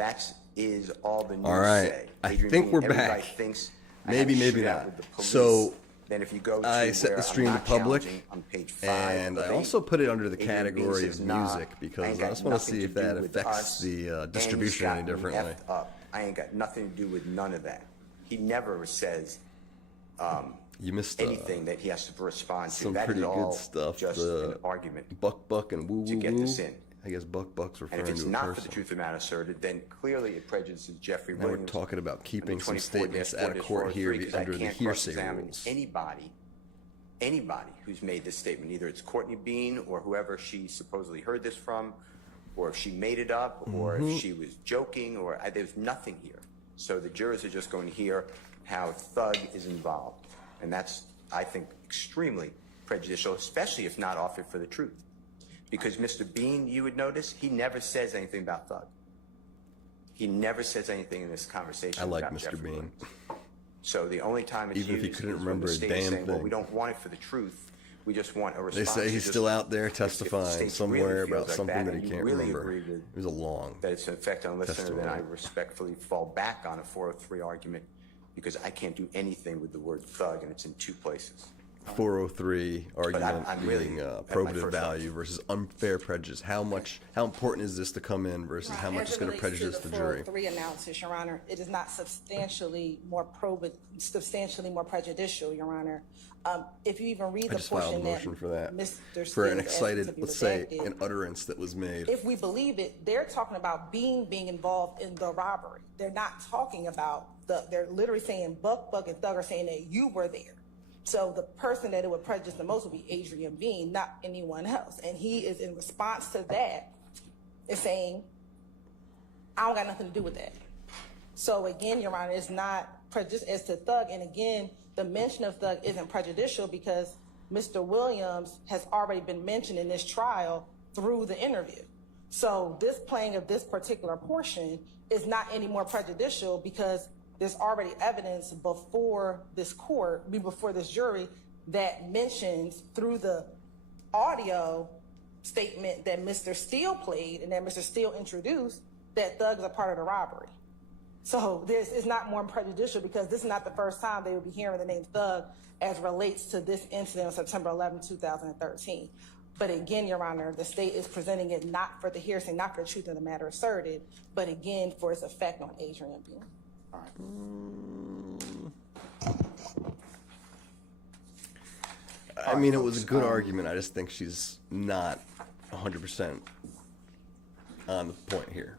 That is all the news All right. say. I Adrian think Bean, we're everybody back. Thinks Maybe, maybe shootout not. with the police. So then if you go to I set where the stream I'm to not public, challenging on page 5 and of I 8, also put it under the Adrian Bean category says, of nah, music I because ain't I got just want to nothing see if do that with affects us, the and distribution he's any got me differently. effed up. I ain't got nothing to do with none of that. He never says You missed anything that he has to respond to. some That pretty is all good stuff. just The an argument buck and woo to woo get woo. this in. I guess buck's referring And if it's to a not for person. the truth of the matter asserted, then clearly it prejudices Jeffrey Now we're Williams. talking about keeping under some 24-4-4-3, statements out of court here because under I the can't hearsay cross-examine rules. anybody who's made this statement. Either it's Courtney Bean or whoever she supposedly heard this from, or if she made it up, or if she was joking, or there's nothing here. So the jurors are just going to hear how Thug is involved. And that's, I think, extremely prejudicial, especially if not offered for the truth. Because Mr. Bean, you would notice, he never says anything about Thug. He never says anything in this conversation I like about Mr. Jeffery Bean. Williams. So the only time it's Even if he used couldn't is when remember the a state is damn saying, well, thing. we don't want it for the truth. We just want a They response. say he's to still just- out there if the testifying state somewhere really feels about like something that and he you can't really remember. agree with It was a long that it's an effect on listener, then I testimony. respectfully fall back on a 403 argument because I can't do anything with the word thug, and it's in 2 places. 403 argument I'm really being at my probative first value versus unfair prejudice. How important is this to come in versus how much As is it going to relates prejudice the the jury? 403 analysis, Your Honor, it is not substantially more prejudicial, Your Honor. If you even read I the just filed a portion motion that for that. Mr. For an Steele asked excited, to be let's say, redacted, an utterance that was made. if we believe it, they're talking about being involved in the robbery. They're not talking about they're literally saying Buck, and Thug are saying that you were there. So the person that it would prejudice the most would be Adrian Bean, not anyone else. And he is, in response to that, is saying, I don't got nothing to do with that. So again, Your Honor, it's not prejudice as to Thug. And again, the mention of Thug isn't prejudicial because Mr. Williams has already been mentioned in this trial through the interview. So this playing of this particular portion is not any more prejudicial because there's already evidence before this court, before this jury, that mentions through the audio statement that Mr. Steele played and that Mr. Steele introduced that Thug is a part of the robbery. So this is not more prejudicial because this is not the first time they would be hearing the name Thug as relates to this incident on September 11, 2013. But again, Your Honor, the state is presenting it not for the hearsay, not for the truth of the matter asserted, but again for its effect on Adrian Bean. All right. I mean, it was a good argument. I just think she's not 100% on the point here.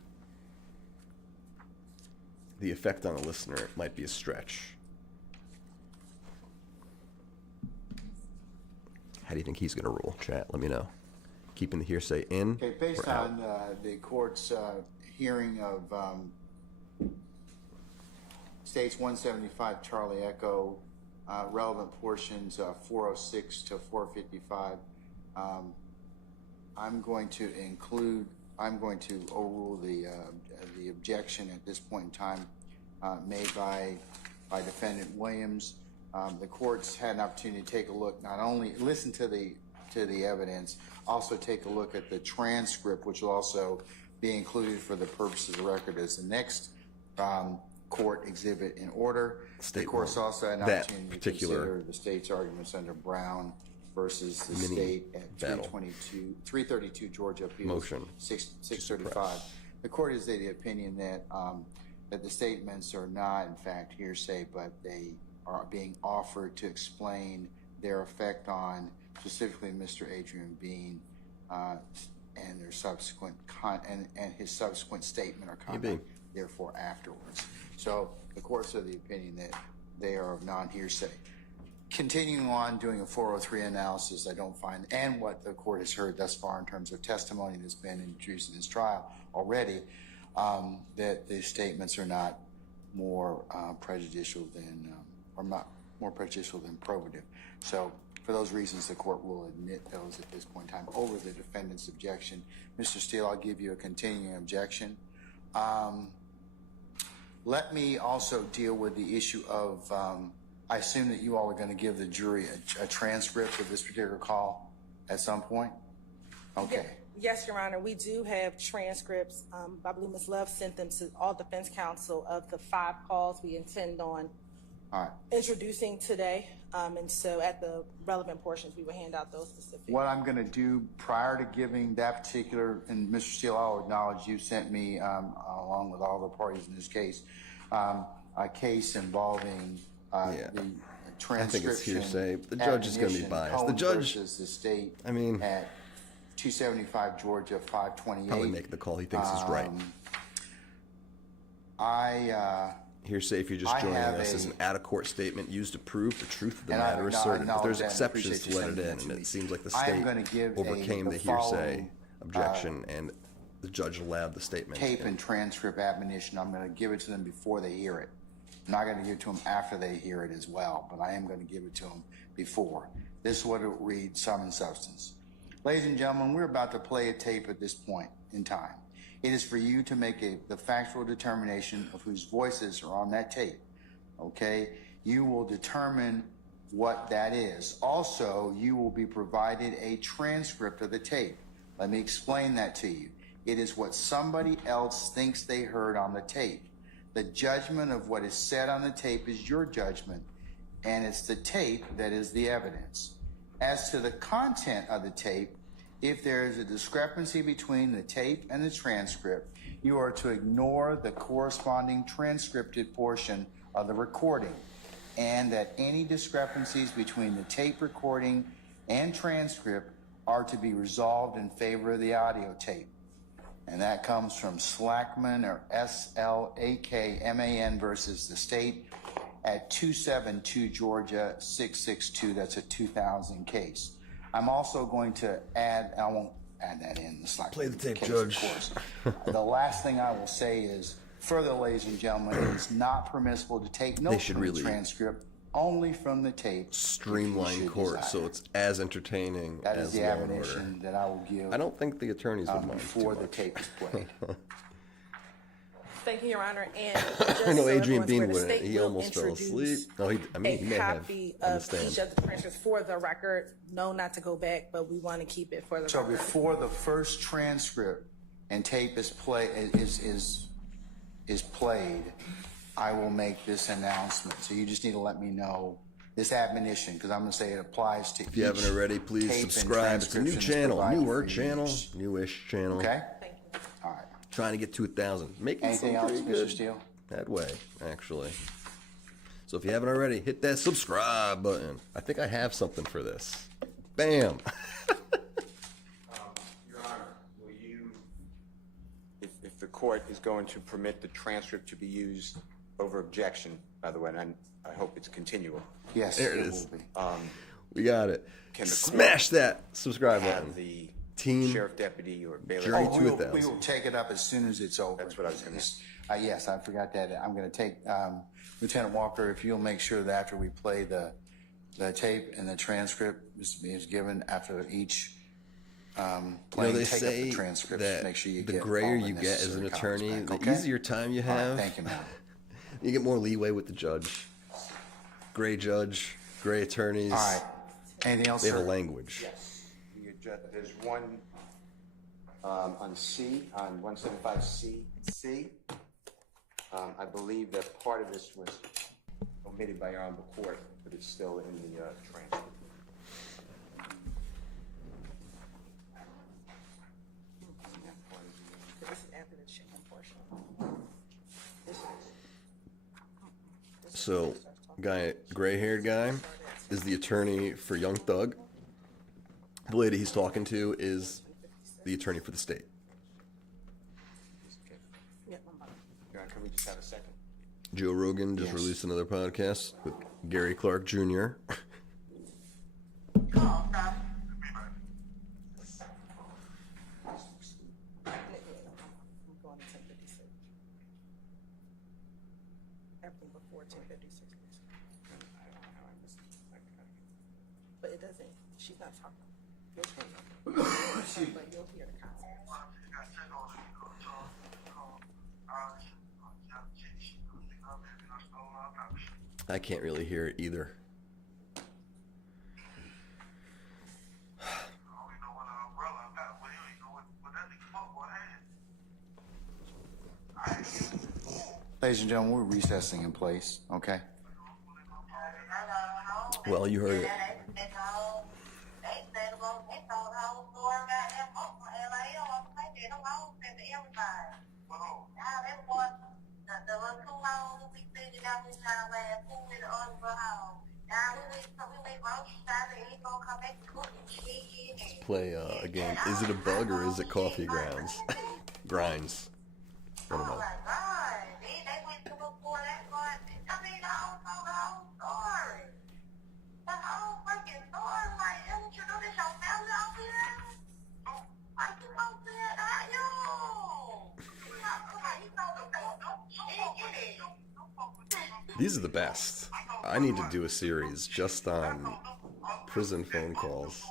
The effect on the listener might be a stretch. How do you think he's going to rule? Chat, let me know. Keeping the hearsay in. Okay, based or out? on the court's hearing of States 175 Charlie Echo, relevant portions 406 to 455, I'm going to overrule the objection at this point in time made by defendant Williams. The court's had an opportunity to take a look, not only listen to the evidence, also take a look at the transcript, which will also be included for the purposes of the record as the next court exhibit in order. The court's also had an opportunity to consider the state's arguments under Brown versus the state at 332 Georgia Appeals Motion 635. The court is of the opinion that that the statements are not in fact hearsay, but they are being offered to explain their effect on specifically Mr. Adrian Bean and their subsequent and his subsequent statement or comment therefore afterwards. So the court's of the opinion that they are of non-hearsay. Continuing on doing a 403 analysis, I don't find, and what the court has heard thus far in terms of testimony that's been introduced in this trial already, that the statements are not more prejudicial than, or not more prejudicial than probative. So for those reasons, the court will admit those at this point in time over the defendant's objection. Mr. Steele, I'll give you a continuing objection. Let me also deal with the issue of, I assume that you all are going to give the jury a transcript of this particular call at some point? Okay. Yes, Your Honor, we do have transcripts. I believe Ms. Love sent them to all defense counsel of the 5 calls we intend on All right. introducing today. And so at the relevant portions, we will hand out those specific. What I'm going to do prior to giving that particular, and Mr. Steele, I'll acknowledge you sent me, along with all the parties in this case, a case involving the transcription. I think it's hearsay. The judge is going to be biased. The judge versus the state. I mean, at 275 Georgia 528. probably make the call he thinks is right. Hearsay, if you're just joining us, is an out-of-court statement used to prove the truth of the matter asserted. But there's exceptions to let it in, and it seems like the state overcame the hearsay objection, and the judge allowed the statement. Tape and transcript admonition. I'm going to give it to them before they hear it. I'm not going to give it to them after they hear it as well, but I am going to give it to them before. This is what it reads, sum and substance. Ladies and gentlemen, we're about to play a tape at this point in time. It is for you to make the factual determination of whose voices are on that tape, okay? You will determine what that is. Also, you will be provided a transcript of the tape. Let me explain that to you. It is what somebody else thinks they heard on the tape. The judgment of what is said on the tape is your judgment, and it's the tape that is the evidence. As to the content of the tape, if there is a discrepancy between the tape and the transcript, you are to ignore the corresponding transcripted portion of the recording, and that any discrepancies between the tape recording and transcript are to be resolved in favor of the audio tape. And that comes from Slackman, or Slackman versus the state at 272 Georgia 662. That's a 2000 case. I'm also going to add, I won't add that in the Slackman. Play the tape, case, Judge. Of course. The last thing I will say is, further, ladies and gentlemen, it is not permissible to take notes from the transcript, only from the tape. Streamline court, so it's as entertaining that as is the Law and Order. admonition that I will give. I don't think the attorneys would mind before too the much. tape is played. Thank you, Your Honor. And I know Adrian Bean would. wouldn't. He almost fell asleep. No, he may have. Copy of each of the transcripts for the record. No, not to go back, but we want to keep it for the So record. before the first transcript and tape is played, I will make this announcement. So you just need to let me know this admonition, because I'm going to say it applies to. If you haven't already, please subscribe. It's a new channel, newer channel, newish channel. Okay. All right. Trying to get to 1,000. Making Anything else, pretty Mr. good Steele? that way, actually. So if you haven't already, hit that subscribe button. I think I have something for this. Bam. Your Honor, will you, if the court is going to permit the transcript to be used over objection, by the way, and I hope it's continual. Yes, There it it is. will be. We got it. Can the Smash that subscribe Have button. the Team sheriff deputy or bailiff. Journey Oh, to we 1,000. will take it up as soon as it's over. That's what I was gonna say. Yes, I forgot that. I'm going to take Lieutenant Walker, if you'll make sure that after we play the tape and the transcript is given after each playing, they take up say the transcripts. that Make sure you the get grayer all the you get as an necessary attorney, comments back, the okay? easier time you All right, have, thank you, ma'am. you get more leeway with the judge. Gray judge, gray attorneys. All right. Anything else, They have a sir? language. Yes. There's one on C, on 175C. I believe that part of this was omitted by your Honorable Court, but it's still in the transcript. This is after the chicken portion. So, gray-haired guy is the attorney for Young Thug. The lady he's talking to is the attorney for the state. Yep, I'm about Your Honor, can we just have a second? Joe Rogan just released another podcast with Gary Clark Jr. I'm going to 1056. Everything before 1056. But it doesn't, she's not talking. You'll hear, but you'll hear the context. I can't really hear it either. Ladies and gentlemen, we're recessing in place, okay? Well, you heard it. Let's play again. Is it a bug or is it coffee grounds? Grinds. I don't know. These are the best. I need to do a series just on prison phone calls.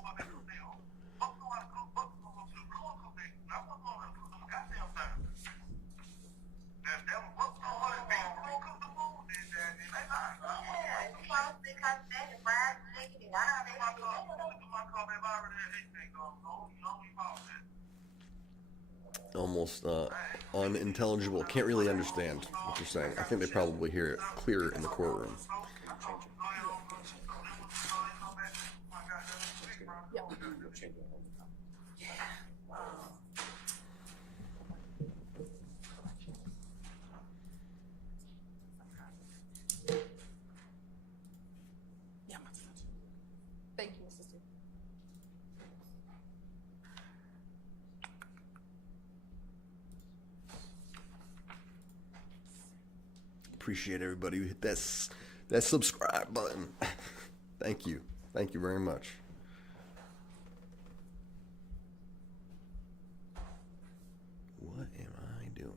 Almost unintelligible. Can't really understand what you're saying. I think they probably hear it clearer in the courtroom. Thank you, Mrs. Appreciate everybody who hit that subscribe button. Thank you. Thank you very much. What am I doing?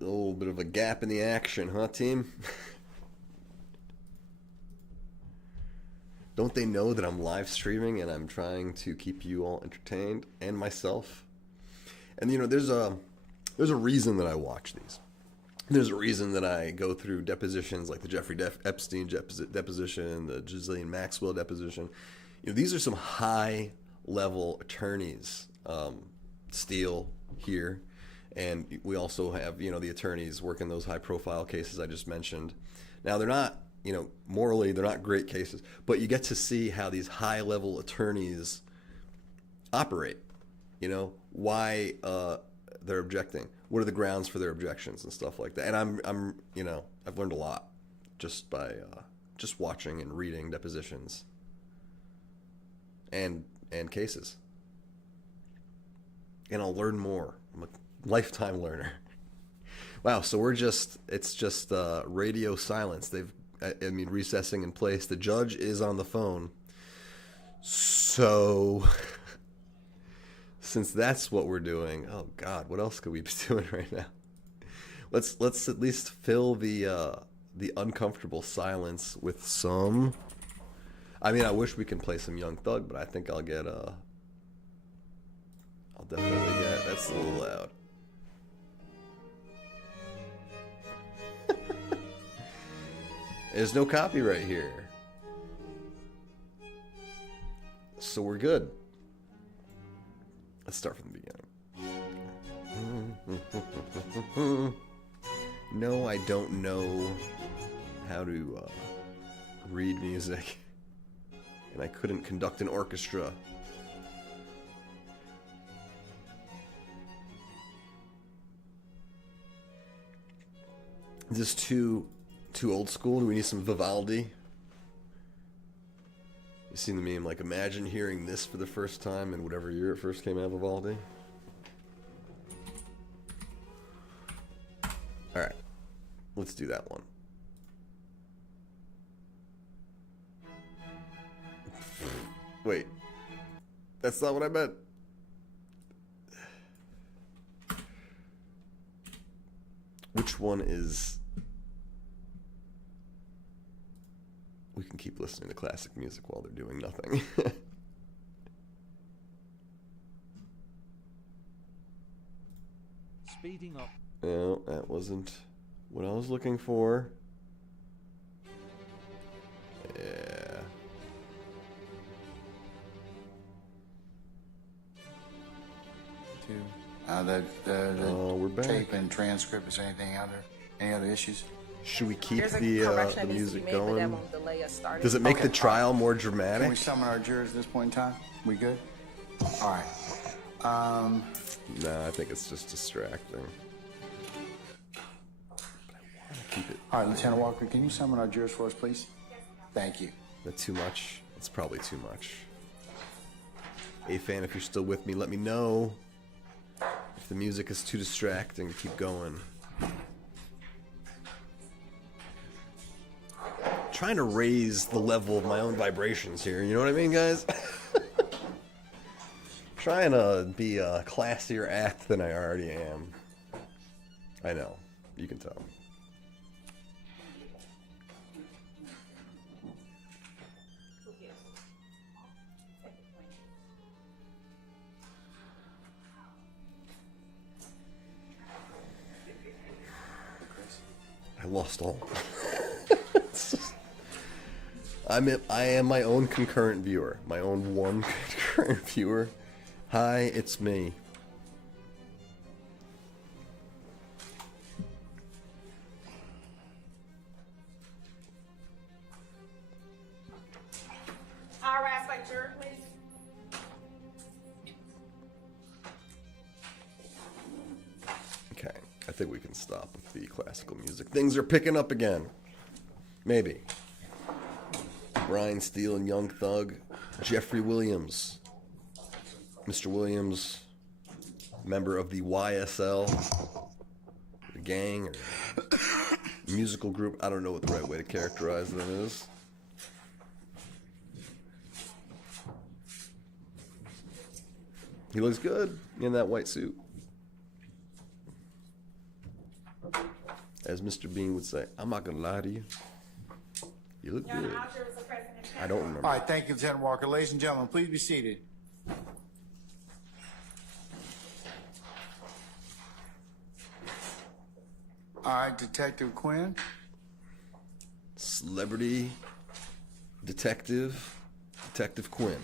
A little bit of a gap in the action, huh, team? Don't they know that I'm live streaming and I'm trying to keep you all entertained and myself? And you know, there's a reason that I watch these. There's a reason that I go through depositions like the Jeffrey Epstein deposition, the Ghislaine Maxwell deposition. You know, these are some high-level attorneys. Steele here. And we also have, you know, the attorneys working those high-profile cases I just mentioned. Now, they're not, you know, morally, they're not great cases, but you get to see how these high-level attorneys operate, you know, why they're objecting, what are the grounds for their objections and stuff like that. And I'm you know, I've learned a lot just by just watching and reading depositions and cases. And I'll learn more. I'm a lifetime learner. Wow, so it's just radio silence. Recessing in place. The judge is on the phone. So, since that's what we're doing, oh God, what else could we be doing right now? Let's at least fill the uncomfortable silence with some. I mean, I wish we can play some Young Thug, but I think I'll definitely get. That's a little loud. There's no copyright here. So we're good. Let's start from the beginning. No, I don't know how to read music. And I couldn't conduct an orchestra. Is this too old school? Do we need some Vivaldi? You seen the meme, like, imagine hearing this for the first time in whatever year it first came out, Vivaldi? Alright. Let's do that one. Wait. That's not what I meant. Which one is... We can keep listening to classic music while they're doing nothing. Speeding up. No, that wasn't what I was looking for. Yeah. The we're back. tape and transcript, is there any other issues? Should we keep There's a the correction that needs to music be made, but that going? won't delay us starting. Does it make Okay, the trial more Can we dramatic? summon our jurors at this point in time? We good? All right. No, I think it's just distracting. Keep it. All right, Lieutenant Walker, can you summon our jurors for us, please? Thank you. That's too much. It's probably too much. Hey, fan, if you're still with me, let me know if the music is too distracting to keep going. Trying to raise the level of my own vibrations here, you know what I mean, guys? Trying to be a classier act than I already am. I know, you can tell. I lost all. I am my own concurrent viewer. My own one concurrent viewer. Hi, it's me. All right, like juror, please. Okay, I think we can stop with the classical music. Things are picking up again. Maybe. Brian Steele and Young Thug. Jeffrey Williams. Mr. Williams, member of the YSL, the gang, or musical group. I don't know what the right way to characterize them is. He looks good in that white suit. As Mr. Bean would say, I'm not going to lie to you. You look good. I don't remember. All right, thank you, Lieutenant Walker. Ladies and gentlemen, please be seated. All right, Detective Quinn. Celebrity detective, Detective Quinn.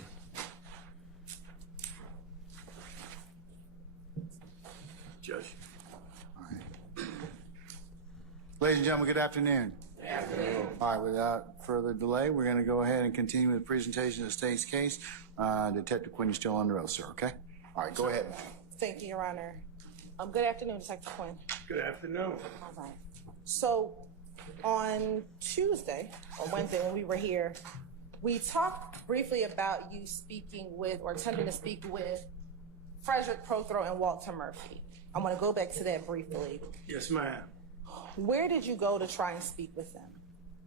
Judge. All right. Ladies and gentlemen, good afternoon. Good afternoon. All right, without further delay, we're going to go ahead and continue with the presentation of the state's case. Detective Quinn, you're still on the road, sir, okay? All right, go ahead, ma'am. Thank you, Your Honor. Good afternoon, Detective Quinn. Good afternoon. All right. So on Tuesday or Wednesday when we were here, we talked briefly about you speaking with or attempting to speak with Frederick Prothro and Walter Murphy. I want to go back to that briefly. Yes, ma'am. Where did you go to try and speak with them?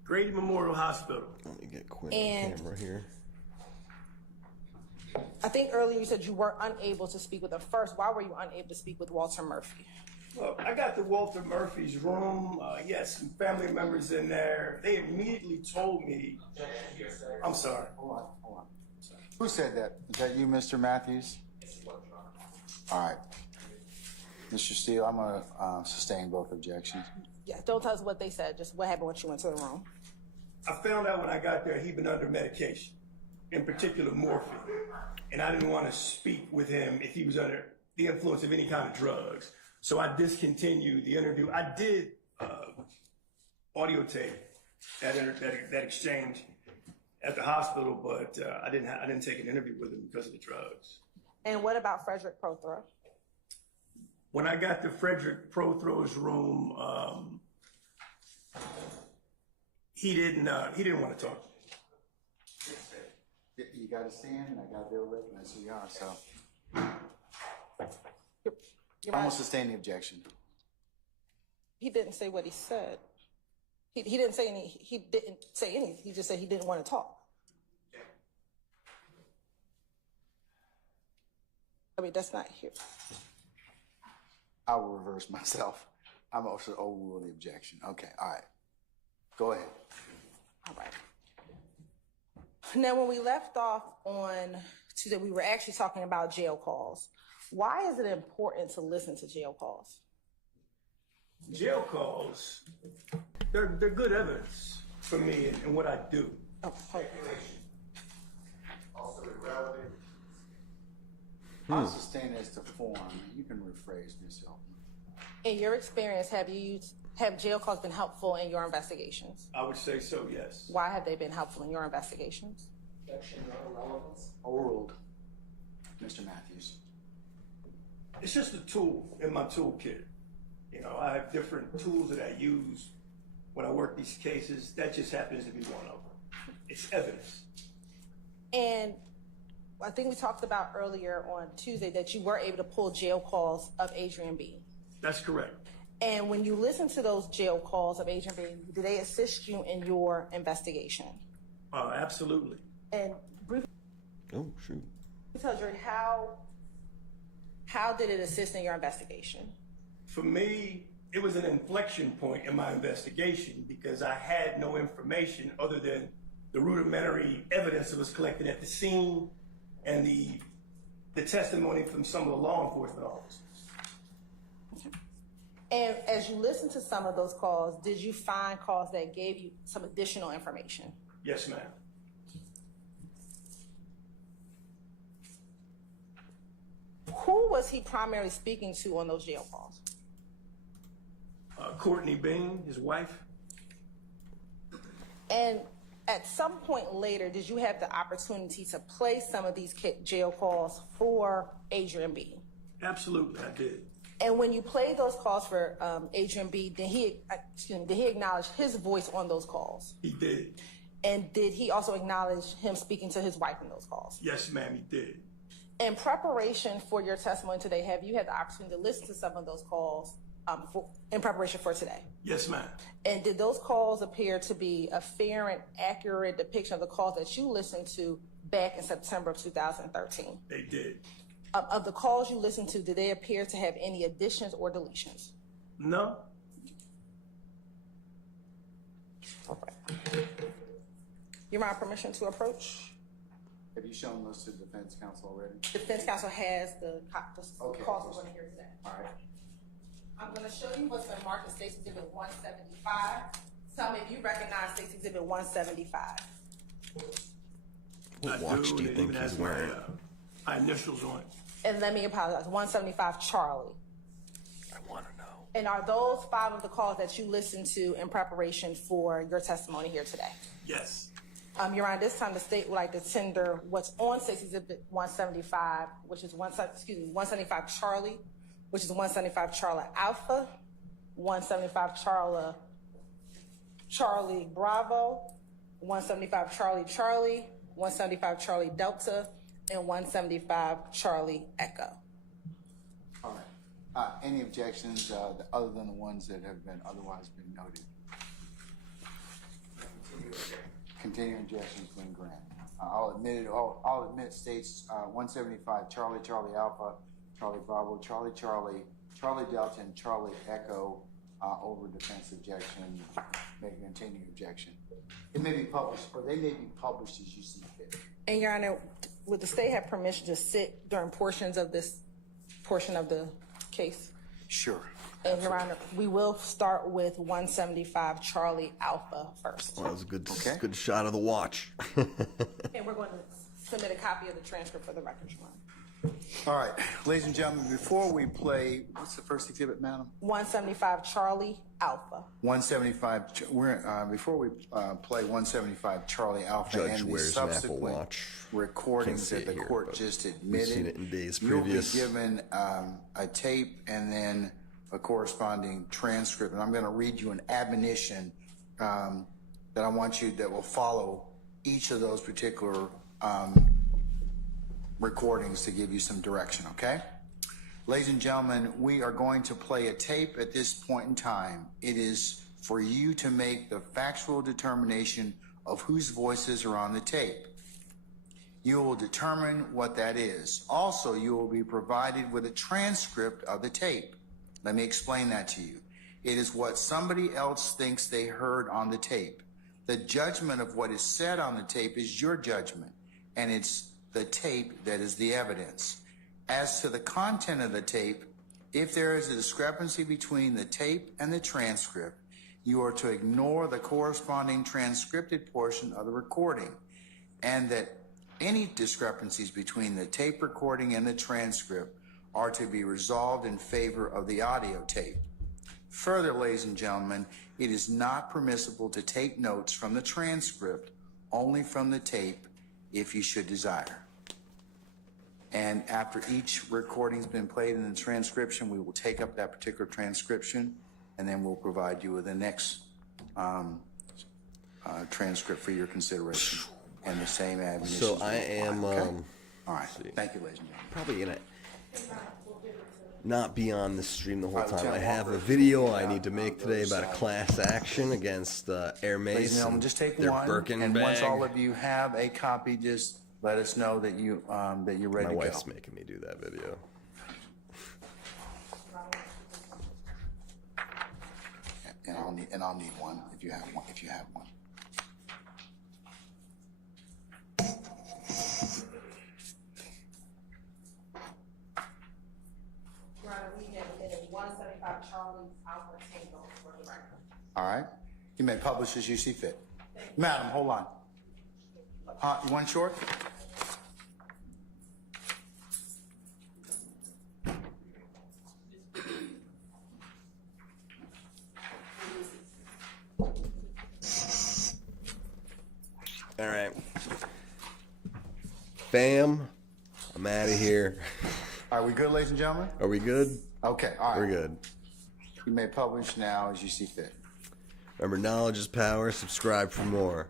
Grady Memorial Hospital. Let me get Quinn And- on camera here. I think earlier you said you were unable to speak with them first. Why were you unable to speak with Walter Murphy? Well, I got to Walter Murphy's room. He had some family members in there. They immediately told me. I'm sorry. Hold on. Who said that? Is that you, Mr. Matthews? All right. Mr. Steele, I'm going to sustain both objections. Yeah, don't tell us what they said, just what happened once you went to the room. I found out when I got there he'd been under medication, in particular morphine. And I didn't want to speak with him if he was under the influence of any kind of drugs. So I discontinued the interview. I did audio tape that exchange at the hospital, but I didn't take an interview with him because of the drugs. And what about Frederick Prothro? When I got to Frederick Prothro's room, he didn't want to talk. You got to stand, and I got to be able to recognize who you are, so. You're I'm going right. to sustain the objection. He didn't say what he said. He didn't say any. He didn't say anything. He just said he didn't want to talk. I mean, that's not here. I will reverse myself. I'm also overrule the objection. Okay, all right. Go ahead. All right. Now, when we left off on Tuesday, we were actually talking about jail calls. Why is it important to listen to jail calls? Jail calls, they're good evidence for me and what I do. Oh, hold on. I'll sustain as to form. You can rephrase, Ms. Hilton. In your experience, have jail calls been helpful in your investigations? I would say so, yes. Why have they been helpful in your investigations? Overruled. Mr. Matthews. It's just a tool in my toolkit. You know, I have different tools that I use when I work these cases. That just happens to be one of them. It's evidence. And I think we talked about earlier on Tuesday that you were able to pull jail calls of Adrian B. That's correct. And when you listen to those jail calls of Adrian B, do they assist you in your investigation? Absolutely. And briefly, Oh, shoot. tell Jerry, how did it assist in your investigation? For me, it was an inflection point in my investigation because I had no information other than the rudimentary evidence that was collected at the scene and the testimony from some of the law enforcement officers. And as you listened to some of those calls, did you find calls that gave you some additional information? Yes, ma'am. Who was he primarily speaking to on those jail calls? Courtney Bean, his wife. And at some point later, did you have the opportunity to play some of these jail calls for Adrian B? Absolutely, I did. And when you played those calls for Adrian B, did he acknowledge his voice on those calls? He did. And did he also acknowledge him speaking to his wife in those calls? Yes, ma'am, he did. In preparation for your testimony today, have you had the opportunity to listen to some of those calls in preparation for today? Yes, ma'am. And did those calls appear to be a fair and accurate depiction of the calls that you listened to back in September of 2013? They did. Of the calls you listened to, did they appear to have any additions or deletions? No. Your Honor, permission to approach? Have you shown those to defense counsel already? Defense counsel has the Okay. calls we're going to hear today. All right. I'm going to show you what's been marked as State's Exhibit 175. Tell me if you recognize State's Exhibit 175. What watch do you think he's wearing? My initials on it. And let me apologize, 175 Charlie. I want to know. And are those 5 of the calls that you listened to in preparation for your testimony here today? Yes. Your Honor, this time the state would like to tender what's on State's Exhibit 175, which is 175 Charlie, which is 175 Charlie Alpha, 175 Charlie Bravo, 175 Charlie Charlie, 175 Charlie Delta, and 175 Charlie Echo. All right. Any objections other than the ones that have been otherwise been noted? Continuing objections been granted. I'll admit States 175 Charlie Charlie Alpha, Charlie Bravo, Charlie Charlie, Charlie Delta, and Charlie Echo over defense objection. Make a continuing objection. It may be published, or they may be published as you see fit. And Your Honor, would the state have permission to sit during portions of this portion of the case? Sure. And Your Honor, we will start with 175 Charlie Alpha first. Well, that was a good shot of the watch. And we're going to submit a copy of the transcript for the record, Your Honor. All right, ladies and gentlemen, before we play, what's the first exhibit, madam? 175 Charlie Alpha. 175. Before we play 175 Charlie Alpha Judge and the wears an Apple subsequent Watch. recordings that the court just admitted, We've seen it in days you'll previous. be given a tape and then a corresponding transcript. And I'm going to read you an admonition that I want you that will follow each of those particular recordings to give you some direction, okay? Ladies and gentlemen, we are going to play a tape at this point in time. It is for you to make the factual determination of whose voices are on the tape. You will determine what that is. Also, you will be provided with a transcript of the tape. Let me explain that to you. It is what somebody else thinks they heard on the tape. The judgment of what is said on the tape is your judgment, and it's the tape that is the evidence. As to the content of the tape, If there is a discrepancy between the tape and the transcript, you are to ignore the corresponding transcripted portion of the recording, and that any discrepancies between the tape recording and the transcript are to be resolved in favor of the audio tape. Further, ladies and gentlemen, it is not permissible to take notes from the transcript, only from the tape if you should desire. And after each recording's been played in the transcription, we will take up that particular transcription, and then we'll provide you with the next transcript for your consideration, and the same admonitions. So I am, okay? All right, thank you, ladies and gentlemen. probably gonna not be on the stream the whole time. I have a video I need to make today about a class action against Air Mace. Ladies and gentlemen, just take their one, Birkin and bag. once all of you have a copy, just let us know that you're ready My to go. wife's making me do that video. And I'll need one if you have one. We have been in 175 Charlie Alpha Tango for the record. All right. You may publish as you see fit. Madam, hold on. You want short? All right. Fam, I'm out of here. Are we good, ladies and gentlemen? Are we good? Okay, all right. We're good. You may publish now as you see fit. Remember, knowledge is power. Subscribe for more.